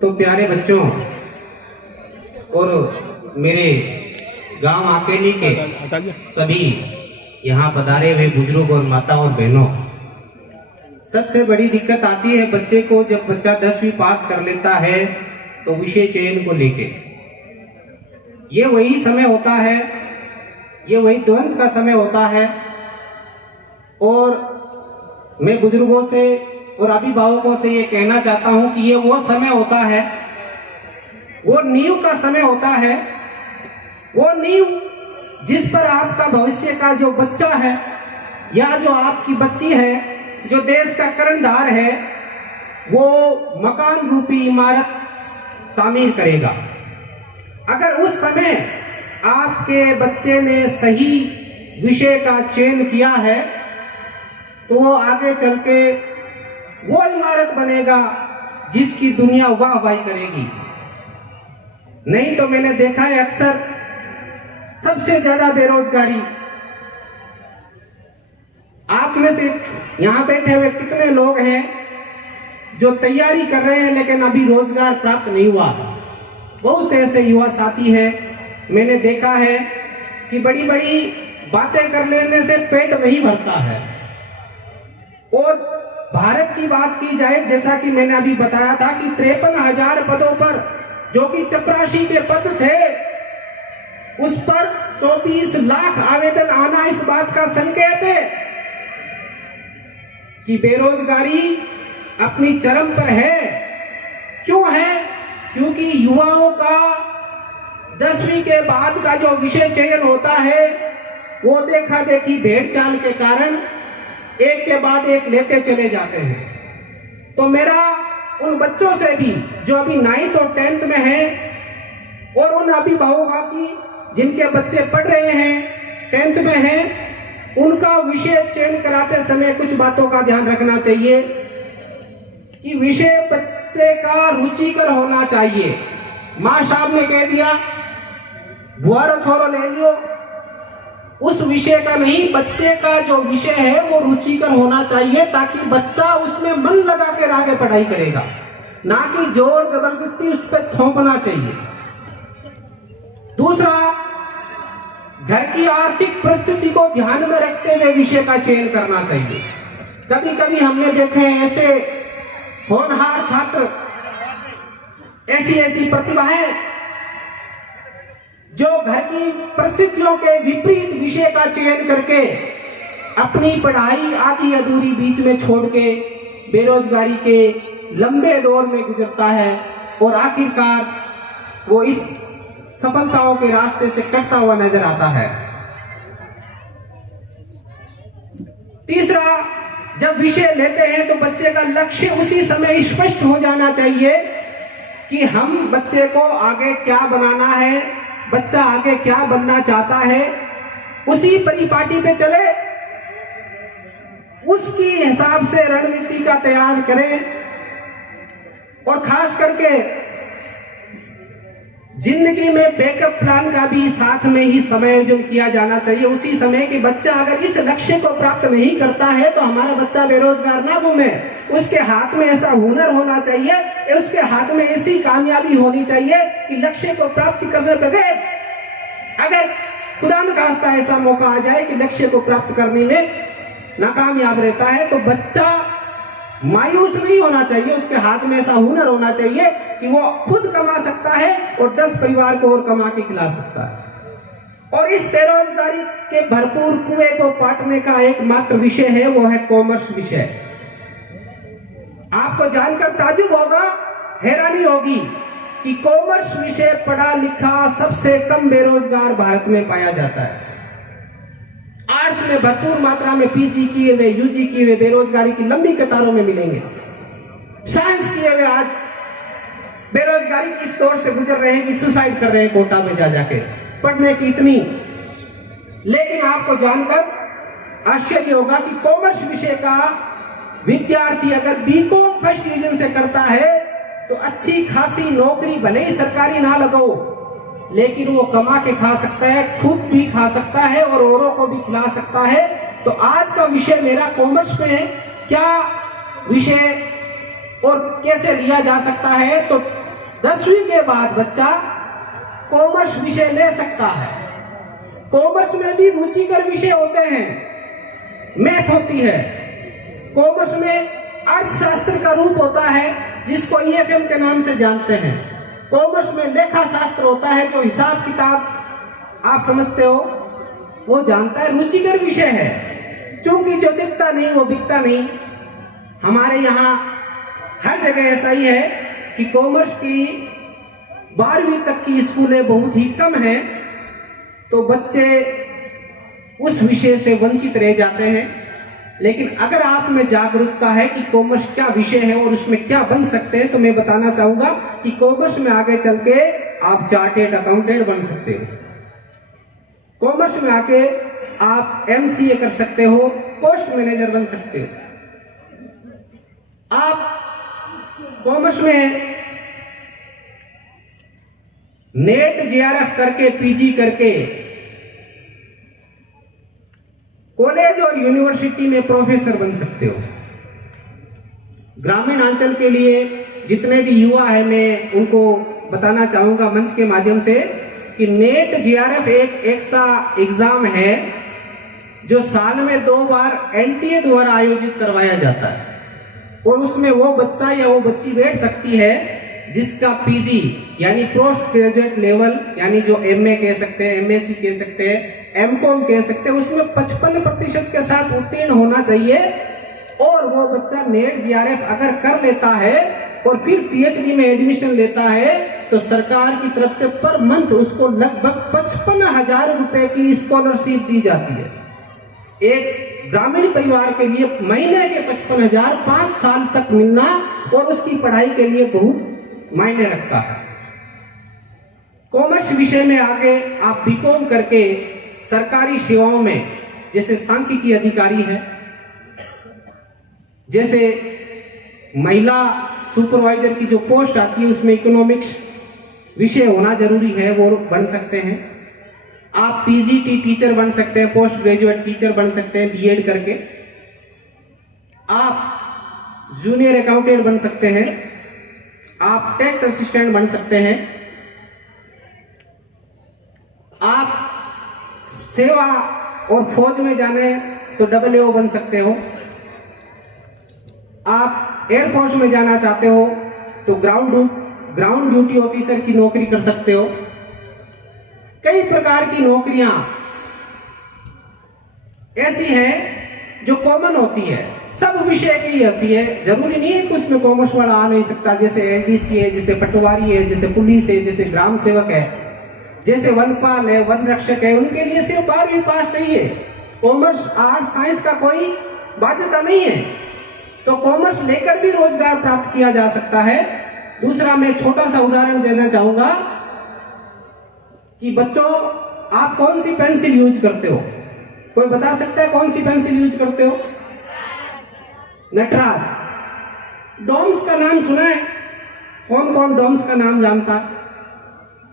तो प्यारे बच्चों और मेरे गांव आकेली के सभी यहाँ पधारे हुए बुजुर्ग और माता और बहनों, सबसे बड़ी दिक्कत आती है बच्चे को जब बच्चा 10वीं पास कर लेता है तो विषय चयन को लेके। ये वही समय होता है, ये वही द्वंद्व का समय होता है। और मैं बुजुर्गों से और अभिभावकों से ये कहना चाहता हूं कि ये वो समय होता है, वो नींव का समय होता है, वो नींव जिस पर आपका भविष्य का जो बच्चा है या जो आपकी बच्ची है, जो देश का कर्णधार है, वो मकान रूपी इमारत तामीर करेगा। अगर उस समय आपके बच्चे ने सही विषय का चयन किया है तो वो आगे चल के वो इमारत बनेगा जिसकी दुनिया वाहवाही करेगी। नहीं तो मैंने देखा है अक्सर सबसे ज्यादा बेरोजगारी, आप में से यहां बैठे हुए कितने लोग हैं जो तैयारी कर रहे हैं लेकिन अभी रोजगार प्राप्त नहीं हुआ। बहुत से ऐसे युवा साथी हैं, मैंने देखा है कि बड़ी बड़ी बातें कर लेने से पेट नहीं भरता है। और भारत की बात की जाए, जैसा कि मैंने अभी बताया था कि 53,000 पदों पर जो कि चपरासी के पद थे, उस पर 24 लाख आवेदन आना इस बात का संकेत है कि बेरोजगारी अपनी चरम पर है। क्यों है? क्योंकि युवाओं का 10वीं के बाद का जो विषय चयन होता है वो देखा देखी भेड़ चाल के कारण एक के बाद एक लेते चले जाते हैं। तो मेरा उन बच्चों से भी जो अभी 9th और 10th में हैं और उन अभिभावकों की जिनके बच्चे पढ़ रहे हैं 10th में हैं, उनका विषय चयन कराते समय कुछ बातों का ध्यान रखना चाहिए कि विषय बच्चे का रुचिकर होना चाहिए। माँ साहब ने कह दिया बुआरो छोरो ले लियो, उस विषय का नहीं, बच्चे का जो विषय है वो रुचिकर होना चाहिए ताकि बच्चा उसमें मन लगा कर आगे पढ़ाई करेगा, ना कि जोर जबरदस्ती उस पर थोपना चाहिए। दूसरा, घर की आर्थिक परिस्थिति को ध्यान में रखते हुए विषय का चयन करना चाहिए। कभी कभी हमने देखे ऐसे होनहार छात्र, ऐसी प्रतिभाएं जो घर की परिस्थितियों के विपरीत विषय का चयन करके अपनी पढ़ाई आधी अधूरी बीच में छोड़ के बेरोजगारी के लंबे दौर में गुजरता है और आखिरकार वो इस सफलताओं के रास्ते से कटता हुआ नजर आता है। तीसरा, जब विषय लेते हैं तो बच्चे का लक्ष्य उसी समय स्पष्ट हो जाना चाहिए कि हम बच्चे को आगे क्या बनाना है, बच्चा आगे क्या बनना चाहता है, उसी परिपाटी पे चले, उसकी हिसाब से रणनीति का तैयार करें। और खास करके जिंदगी में बैकअप प्लान का भी साथ में ही समायोजन किया जाना चाहिए उसी समय कि बच्चा अगर इस लक्ष्य को प्राप्त नहीं करता है तो हमारा बच्चा बेरोजगार ना घूमे, उसके हाथ में ऐसा हुनर होना चाहिए, उसके हाथ में ऐसी कामयाबी होनी चाहिए कि लक्ष्य को प्राप्त करने बगैर अगर खुदा न खास्ता ऐसा मौका आ जाए कि लक्ष्य को प्राप्त करने में नाकामयाब रहता है तो बच्चा मायूस नहीं होना चाहिए, उसके हाथ में ऐसा हुनर होना चाहिए कि वो खुद कमा सकता है और 10 परिवार को और कमा के खिला सकता है। और इस बेरोजगारी के भरपूर कुएं को पाटने का एकमात्र विषय है, वो है कॉमर्स विषय। आपको जानकर ताजुब होगा, हैरानी होगी कि कॉमर्स विषय पढ़ा लिखा सबसे कम बेरोजगार भारत में पाया जाता है। आर्ट्स में भरपूर मात्रा में पीजी किए हुए, यूजी किए हुए बेरोजगारी की लंबी कतारों में मिलेंगे। साइंस किए हुए आज बेरोजगारी की इस दौर से गुजर रहे हैं कि सुसाइड कर रहे हैं कोटा में जा जाके, पढ़ने की इतनी। लेकिन आपको जानकर आश्चर्य होगा कि कॉमर्स विषय का विद्यार्थी अगर बीकॉम फर्स्ट डिवीजन से करता है तो अच्छी खासी नौकरी, भले ही सरकारी ना लगो, लेकिन वो कमा के खा सकता है, खुद भी खा सकता है और औरों को भी खिला सकता है। तो आज का विषय मेरा कॉमर्स में है, क्या विषय और कैसे लिया जा सकता है। तो 10वीं के बाद बच्चा कॉमर्स विषय ले सकता है। कॉमर्स में भी रुचिकर विषय होते हैं, मैथ होती है। कॉमर्स में अर्थशास्त्र का रूप होता है जिसको ईएफएम के नाम से जानते हैं। कॉमर्स में लेखा शास्त्र होता है, जो हिसाब किताब आप समझते हो वो जानता है, रुचिकर विषय है। क्योंकि जो दिखता नहीं वो बिकता नहीं। हमारे यहाँ हर जगह ऐसा ही है कि कॉमर्स की 12वीं तक की स्कूलें बहुत ही कम हैं, तो बच्चे उस विषय से वंचित रह जाते हैं। लेकिन अगर आप में जागरूकता है कि कॉमर्स क्या विषय है और उसमें क्या बन सकते हैं, तो मैं बताना चाहूंगा कि कॉमर्स में आगे चल के आप चार्टेड अकाउंटेंट बन सकते हो। कॉमर्स में आके आप एमसीए कर सकते हो, पोस्ट मैनेजर बन सकते हो। आप कॉमर्स में नेट जेआरएफ करके, पीजी करके कॉलेज और यूनिवर्सिटी में प्रोफेसर बन सकते हो। ग्रामीण अंचल के लिए जितने भी युवा है, मैं उनको बताना चाहूंगा मंच के माध्यम से कि नेट जेआरएफ एक ऐसा एग्जाम है जो साल में 2 बार एनटीए द्वारा आयोजित करवाया जाता है, और उसमें वो बच्चा या वो बच्ची बैठ सकती है जिसका पीजी यानी पोस्ट ग्रेजुएट लेवल, यानी जो एमए कह सकते हैं, एमएससी कह सकते हैं, एमकॉम कह सकते हैं, उसमें 55% के साथ उत्तीर्ण होना चाहिए। और वो बच्चा नेट जेआरएफ अगर कर लेता है और फिर पीएचडी में एडमिशन लेता है, तो सरकार की तरफ से पर मंथ उसको लगभग 55,000 रुपए की स्कॉलरशिप दी जाती है। एक ग्रामीण परिवार के लिए महीने के 55,000 5 साल तक मिलना और उसकी पढ़ाई के लिए बहुत मायने रखता है। कॉमर्स विषय में आगे आप बीकॉम करके सरकारी सेवाओं में, जैसे सांख्यिकी अधिकारी है, जैसे महिला सुपरवाइजर की जो पोस्ट आती है उसमें इकोनॉमिक्स विषय होना जरूरी है, वो बन सकते हैं। आप पीजीटी टीचर बन सकते हैं, पोस्ट ग्रेजुएट टीचर बन सकते हैं बीएड करके। आप जूनियर अकाउंटेंट बन सकते हैं, आप टैक्स असिस्टेंट बन सकते हैं, आप सेवा और फौज में जाने तो AAO बन सकते हो। आप एयरफोर्स में जाना चाहते हो तो ग्राउंड ड्यूटी ऑफिसर की नौकरी कर सकते हो। कई प्रकार की नौकरियां ऐसी हैं जो कॉमन होती है, सब विषय की होती है। जरूरी नहीं है कि उसमें कॉमर्स वाला आ नहीं सकता। जैसे एलडीसी है, जैसे पटवारी है, जैसे पुलिस है, जैसे ग्राम सेवक है, जैसे वनपाल है, वन रक्षक है, उनके लिए सिर्फ 12वीं पास चाहिए। कॉमर्स, आर्ट, साइंस का कोई बाध्यता नहीं है, तो कॉमर्स लेकर भी रोजगार प्राप्त किया जा सकता है। दूसरा, मैं छोटा सा उदाहरण देना चाहूंगा कि बच्चों, आप कौन सी पेंसिल यूज करते हो? कोई बता सकता है कौन सी पेंसिल यूज करते हो? नटराज। डॉम्स का नाम सुना है? कौन कौन डॉम्स का नाम जानता है?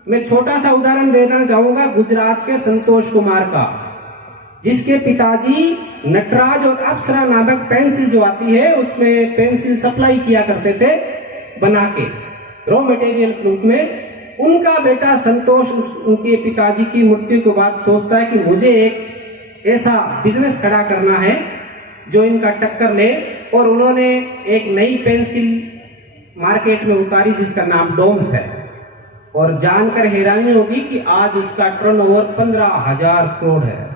मैं छोटा सा उदाहरण देना चाहूंगा गुजरात के संतोष कुमार का, जिसके पिताजी नटराज और अप्सरा नामक पेंसिल जो आती है उसमें पेंसिल सप्लाई किया करते थे बना के, रॉ मटेरियल के रूप में। उनका बेटा संतोष उनके पिताजी की मृत्यु के बाद सोचता है कि मुझे एक ऐसा बिजनेस खड़ा करना है जो इनका टक्कर ले, और उन्होंने एक नई पेंसिल मार्केट में उतारी जिसका नाम डॉम्स है। और जानकर हैरानी होगी कि आज उसका टर्नओवर 15,000 करोड़ है,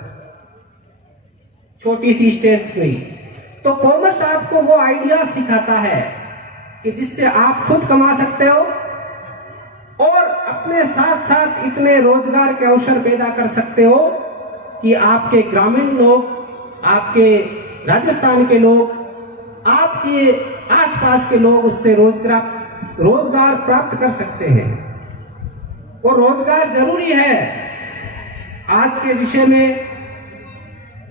छोटी सी स्टेज हुई। तो कॉमर्स आपको वो आइडिया सिखाता है कि जिससे आप खुद कमा सकते हो और अपने साथ साथ इतने रोजगार के अवसर पैदा कर सकते हो कि आपके ग्रामीण लोग, आपके राजस्थान के लोग, आपके आसपास के लोग उससे रोजगार प्राप्त कर सकते हैं। और रोजगार जरूरी है आज के विषय में,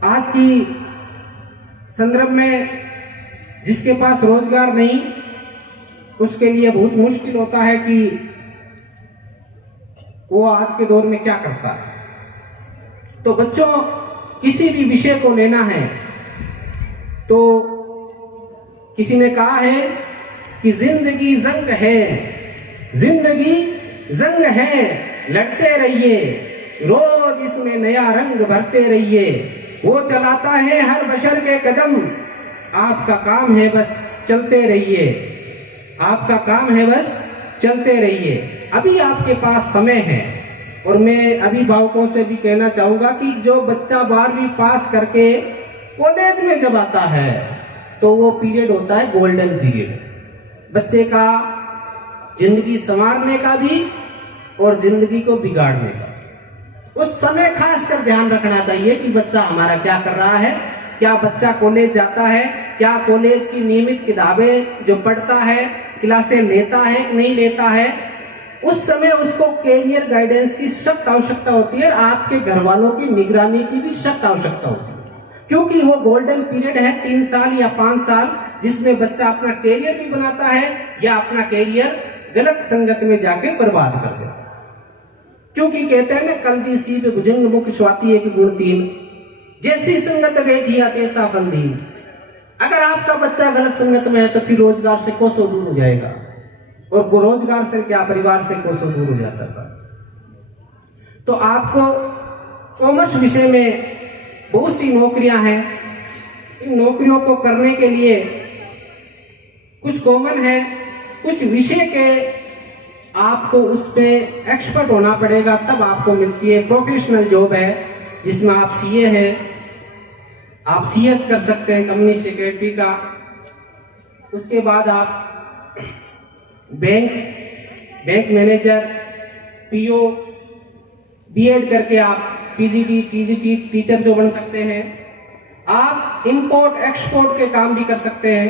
आज की संदर्भ में। जिसके पास रोजगार नहीं उसके लिए बहुत मुश्किल होता है कि वो आज के दौर में क्या करता है। तो बच्चों, किसी भी विषय को लेना है तो किसी ने कहा है कि जिंदगी जंग है, जिंदगी जंग है, लड़ते रहिए, रोज इसमें नया रंग भरते रहिए। वो चलाता है हर बशर के कदम, आपका काम है बस चलते रहिए, आपका काम है बस चलते रहिए। अभी आपके पास समय है, और मैं अभिभावकों से भी कहना चाहूंगा कि जो बच्चा 12वीं पास करके कॉलेज में जब आता है तो वो पीरियड होता है गोल्डन पीरियड, बच्चे का जिंदगी संवारने का भी और जिंदगी को बिगाड़ने का। उस समय खासकर ध्यान रखना चाहिए कि बच्चा हमारा क्या कर रहा है, क्या बच्चा कॉलेज जाता है, क्या कॉलेज की नियमित किताबें जो पढ़ता है, क्लासें लेता है कि नहीं लेता है। उस समय उसको कैरियर गाइडेंस की सख्त आवश्यकता होती है, आपके घर वालों की निगरानी की भी सख्त आवश्यकता होती है, क्योंकि वो गोल्डन पीरियड है 3 साल या 5 साल, जिसमें बच्चा अपना कैरियर भी बनाता है या अपना कैरियर गलत संगत में जाके बर्बाद कर देता है। क्योंकि कहते हैं ना, कल दी सीध भुजंग मुख स्वाति एक गुण तीन, जैसी संगत बैठिया तैसा फल दीन। अगर आपका बच्चा गलत संगत में है तो फिर रोजगार से कोसों दूर हो जाएगा, और रोजगार से क्या परिवार से कोसों दूर हो जाता था। तो आपको कॉमर्स विषय में बहुत सी नौकरियां हैं, इन नौकरियों को करने के लिए कुछ कॉमन है, कुछ विषय के आपको उस पे एक्सपर्ट होना पड़ेगा, तब आपको मिलती है। प्रोफेशनल जॉब है जिसमें आप सीए हैं, आप सीएस कर सकते हैं कंपनी सेक्रेटरी का। उसके बाद आप बैंक मैनेजर, पीओ, बीएड करके आप पीजीटी, टीजीटी टीचर जो बन सकते हैं। आप इंपोर्ट एक्सपोर्ट के काम भी कर सकते हैं।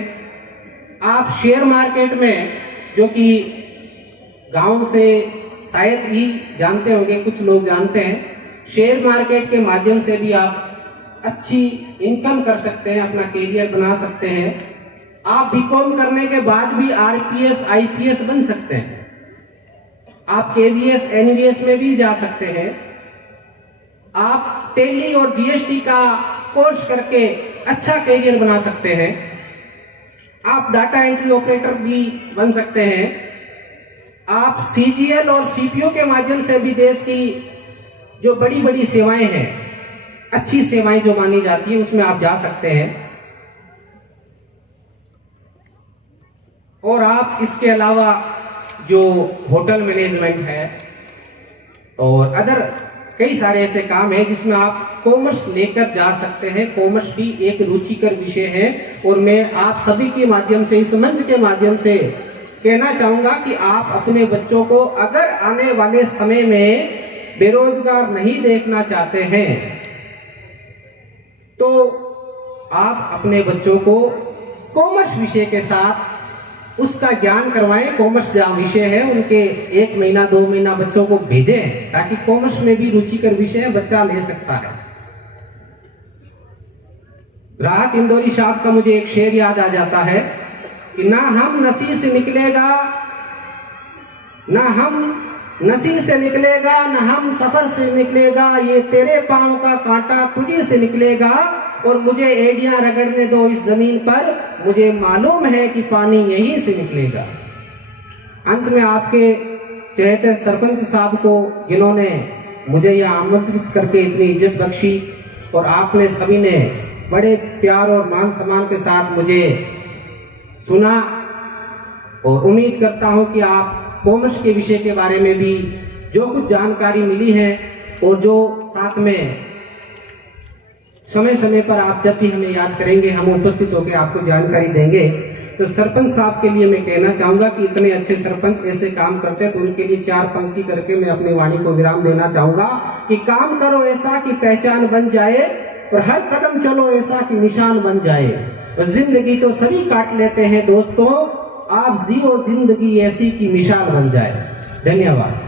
आप शेयर मार्केट में, जो कि गांव से शायद ही जानते होंगे, कुछ लोग जानते हैं, शेयर मार्केट के माध्यम से भी आप अच्छी इनकम कर सकते हैं, अपना कैरियर बना सकते हैं। आप बीकॉम करने के बाद भी आरपीएस, आईपीएस बन सकते हैं। आप केवीएस, एनवीएस में भी जा सकते हैं। आप टेली और जीएसटी का कोर्स करके अच्छा कैरियर बना सकते हैं। आप डाटा एंट्री ऑपरेटर भी बन सकते हैं। आप सीजीएल और सीपीओ के माध्यम से भी देश की जो बड़ी बड़ी सेवाएं हैं, अच्छी सेवाएं जो मानी जाती है, उसमें आप जा सकते हैं। और आप इसके अलावा जो होटल मैनेजमेंट है और अदर कई सारे ऐसे काम हैं जिसमें आप कॉमर्स लेकर जा सकते हैं। कॉमर्स भी एक रुचिकर विषय है, और मैं आप सभी के माध्यम से, इस मंच के माध्यम से कहना चाहूंगा कि आप अपने बच्चों को, अगर आने वाले समय में बेरोजगार नहीं देखना चाहते हैं, तो आप अपने बच्चों को कॉमर्स विषय के साथ उसका ज्ञान करवाएं। कॉमर्स जहाँ विषय है उनके 1 महीना 2 महीना बच्चों को भेजें, ताकि कॉमर्स में भी रुचिकर विषय बच्चा ले सकता है। राहत इंदौरी साहब का मुझे एक शेर याद आ जाता है कि ना हम नसी से निकलेगा, ना हम नसी से निकलेगा, ना हम सफर से निकलेगा, ये तेरे पांव का कांटा तुझे से निकलेगा, और मुझे एड़ियां रगड़ने दो इस जमीन पर, मुझे मालूम है कि पानी यहीं से निकलेगा। अंत में आपके चहेते सरपंच साहब को, जिन्होंने मुझे यह आमंत्रित करके इतनी इज्जत बख्शी, और आपने सभी ने बड़े प्यार और मान सम्मान के साथ मुझे सुना, और उम्मीद करता हूं कि आप कॉमर्स के विषय के बारे में भी जो कुछ जानकारी मिली है, और जो साथ में समय समय पर आप जब भी हमें याद करेंगे, हम उपस्थित होकर आपको जानकारी देंगे। तो सरपंच साहब के लिए मैं कहना चाहूंगा कि इतने अच्छे सरपंच ऐसे काम करते हैं, तो उनके लिए 4 पंक्ति करके मैं अपनी वाणी को विराम देना चाहूंगा कि काम करो ऐसा कि पहचान बन जाए, और हर कदम चलो ऐसा कि निशान बन जाए। और जिंदगी तो सभी काट लेते हैं दोस्तों, आप जियो जिंदगी ऐसी की मिसाल बन जाए। धन्यवाद।